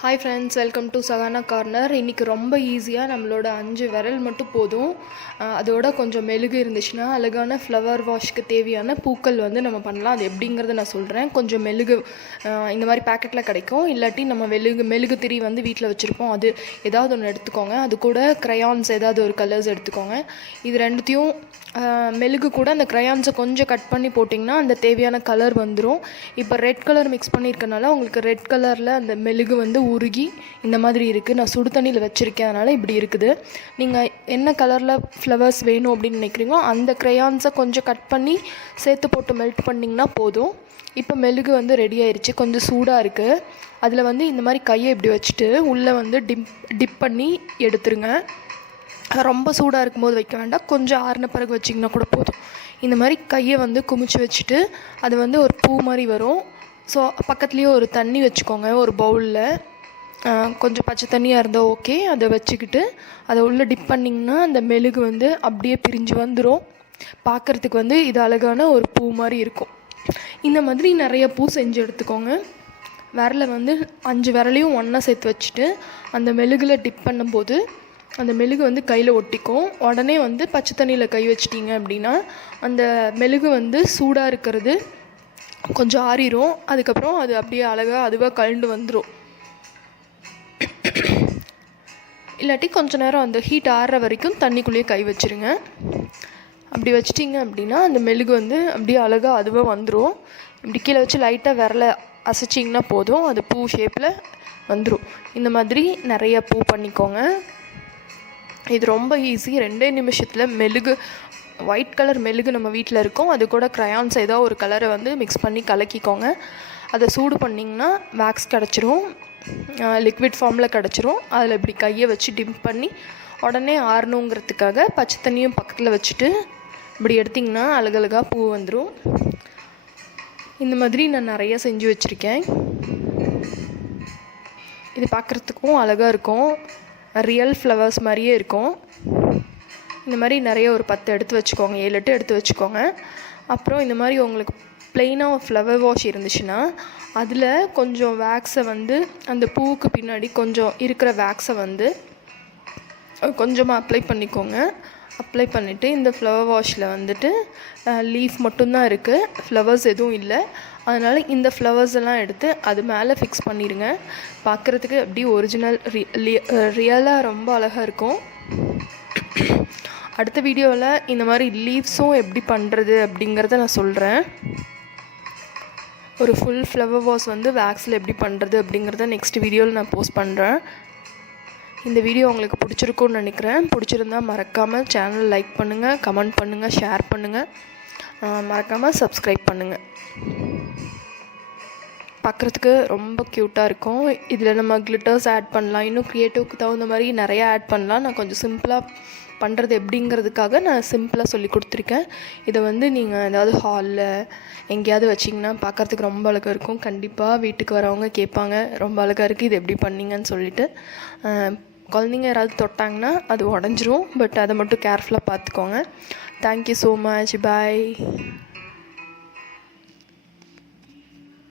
Hi friends welcome to Sahana corner இன்றைக்கி ரொம்ப ஈஸியாக நம்மளோட அஞ்சு விரல் மட்டும் போதும். அதோட கொஞ்சம் மெழுகு இருந்துச்சுன்னா அழகான ஃப்ளவர் வாஷ்க்கு தேவையான பூக்கள் வந்து நம்ம பண்ணலாம். அது எப்படிங்கிறத நான் சொல்கிறேன் கொஞ்சம் மெழுகு இந்த மாதிரி பேக்கெட்டில் கிடைக்கும். இல்லாட்டி நம்ம மெழுகு மெழுகு திரி வந்து வீட்டில் வச்சுருப்போம். அது ஏதாவது ஒன்று எடுத்துக்கோங்க. அது கூட க்ரையான்ஸ் ஏதாவது ஒரு கலர்ஸ் எடுத்துக்கோங்க. இது ரெண்டுத்தையும் மெழுகு கூட அந்த க்ரையான்ஸை கொஞ்சம் கட் பண்ணி போட்டிங்கன்னா அந்த தேவையான கலர் வந்துடும் இப்போ ரெட் கலர் மிக்ஸ் பண்ணியிருக்கனால உங்களுக்கு ரெட் கலரில் அந்த மெழுகு வந்து உருகி இந்த மாதிரி இருக்குது நான் சுடு தண்ணியில் வச்சுருக்கேன். அதனால் இப்படி இருக்குது. நீங்கள் என்ன கலரில் ஃப்ளவர்ஸ் வேணும் அப்படின்னு நினைக்கிறீங்களோ அந்த க்ரையான்ஸை கொஞ்சம் கட் பண்ணி சேர்த்து போட்டு மெல்ட் பண்ணிங்கன்னா போதும். இப்போ மெழுகு வந்து ரெடி ஆயிடுச்சு கொஞ்சம் சூடாக இருக்குது அதில் வந்து இந்த மாதிரி கையை இப்படி வச்சுட்டு உள்ளே வந்து டிப் டிப் பண்ணி எடுத்துருங்க. ரொம்ப சூடாக இருக்கும்போது வைக்க வேண்டாம். கொஞ்சம் ஆறின பிறகு வச்சிங்கன்னா கூட போதும். இந்த மாதிரி கையை வந்து குமிச்சு வச்சுட்டு அது வந்து ஒரு பூ மாதிரி வரும். ஸோ பக்கத்துலேயே ஒரு தண்ணி வச்சுக்கோங்க. ஒரு பவுலில் கொஞ்சம் பச்சை தண்ணியாக இருந்தால் ஓகே. அதை வச்சுக்கிட்டு அதை உள்ளே டிப் பண்ணிங்கன்னா அந்த மெழுகு வந்து அப்படியே பிரிஞ்சு வந்துடும் பார்க்குறதுக்கு வந்து இது அழகான ஒரு பூ மாதிரி இருக்கும். இந்த மாதிரி நிறைய பூ செஞ்சு எடுத்துக்கோங்க. விரலை வந்து அஞ்சு விரலையும் ஒன்றா சேர்த்து வச்சுட்டு அந்த மெழுகில் டிப் பண்ணும்போது அந்த மெழுகு வந்து கையில் ஒட்டிக்கும். உடனே வந்து பச்சை தண்ணியில் கை வச்சிட்டிங்க அப்படின்னா அந்த மெழுகு வந்து சூடாக இருக்கிறது கொஞ்சம் ஆறிடும் அதுக்கப்புறம் அது அப்படியே அழகாக அதுவாக கழண்டு வந்துடும் இல்லாட்டி கொஞ்ச நேரம் அந்த ஹீட் ஆறுற வரைக்கும் தண்ணிக்குள்ளேயே கை வச்சிருங்க. அப்படி வச்சிட்டிங்க அப்படின்னா அந்த மெழுகு வந்து அப்படியே அழகாக அதுவே வந்துடும் இப்படி கீழே வச்சு லைட்டாக விரல அசைச்சிங்கன்னா போதும். அது பூ ஷேப்பில் வந்துடும் இந்த மாதிரி நிறைய பூ பண்ணிக்கோங்க. இது ரொம்ப ஈஸி ரெண்டே நிமிஷத்தில் மெழுகு ஒயிட் கலர் மெழுகு நம்ம வீட்டில் இருக்கும். அது கூட க்ரையான்ஸ் ஏதோ ஒரு கலரை வந்து மிக்ஸ் பண்ணி கலக்கிக்கோங்க. அதை சூடு பண்ணிங்கன்னா வேக்ஸ் கிடச்சிரும். லிக்விட் ஃபார்மில் கிடச்சிரும். அதில் இப்படி கையை வச்சு டிம்ப் பண்ணி உடனே ஆறணுங்கிறதுக்காக பச்சை தண்ணியும் பக்கத்தில் வச்சுட்டு இப்படி எடுத்திங்கன்னா அழகழகாக பூ வந்துடும் இந்த மாதிரி நான் நிறைய செஞ்சு வச்சுருக்கேன். இது பார்க்குறதுக்கும் அழகாக இருக்கும். ரியல் ஃப்ளவர்ஸ் மாதிரியே இருக்கும். இந்த மாதிரி நிறைய ஒரு பத்து எடுத்து வச்சுக்கோங்க. ஏழு எட்டு எடுத்து வச்சுக்கோங்க. அப்புறம் இந்த மாதிரி உங்களுக்கு ப்ளெயினாக ஃப்ளவர் வாஷ் இருந்துச்சுன்னா அதில் கொஞ்சம் வேக்ஸை வந்து அந்த பூவுக்கு பின்னாடி கொஞ்சம் இருக்கிற வேக்ஸை வந்து கொஞ்சமாக அப்ளை பண்ணிக்கோங்க. அப்ளை பண்ணிவிட்டு இந்த ஃப்ளவர் வாஷில் வந்துட்டு லீஃப் மட்டும்தான் இருக்குது ஃப்ளவர்ஸ் எதுவும் இல்லை. அதனால் இந்த ஃப்ளவர்ஸ் எல்லாம் எடுத்து அது மேலே ஃபிக்ஸ் பண்ணிடுங்க பார்க்குறதுக்கு அப்படி ஒரிஜினல் ரியலாக ரொம்ப அழகாக இருக்கும். அடுத்த வீடியோவில் இந்த மாதிரி லீவ்ஸும் எப்படி பண்ணுறது அப்படிங்கிறத நான் சொல்கிறேன் ஒரு ஃபுல் ஃப்ளவர் வாஷ் வந்து வேக்ஸில் எப்படி பண்ணுறது அப்படிங்கிறத நெக்ஸ்ட் வீடியோவில் நான் போஸ்ட் பண்ணுறேன் இந்த வீடியோ உங்களுக்கு பிடிச்சிருக்கும்னு நினைக்கிறேன். பிடிச்சிருந்தா மறக்காமல் சேனல் லைக் பண்ணுங்கள் கமெண்ட் பண்ணுங்கள் ஷேர் பண்ணுங்கள் மறக்காமல் சப்ஸ்கிரைப் பண்ணுங்கள் பார்க்குறதுக்கு ரொம்ப க்யூட்டாக இருக்கும். இதில் நம்ம கிளிட்டர்ஸ் ஆட் பண்ணலாம். இன்னும் க்ரியேட்டிவ்க்கு தகுந்த மாதிரி நிறையா ஆட் பண்ணலாம். நான் கொஞ்சம் சிம்பிளாக பண்ணுறது எப்படிங்கிறதுக்காக நான் சிம்பிளாக சொல்லி கொடுத்துருக்கேன். இதை வந்து நீங்கள் ஏதாவது ஹாலில் எங்கேயாவது வச்சிங்கன்னா பார்க்குறதுக்கு ரொம்ப அழகாக இருக்கும். கண்டிப்பாக வீட்டுக்கு வரவங்க கேட்பாங்க. ரொம்ப அழகாக இருக்குது இது எப்படி பண்ணீங்கன்னு சொல்லிட்டு. குழந்தைங்க யாராவது தொட்டாங்கன்னா அது உடஞ்சிரும். பட் அதை மட்டும் கேர்ஃபுல்லாக பார்த்துக்கோங்க. Thank you so much bye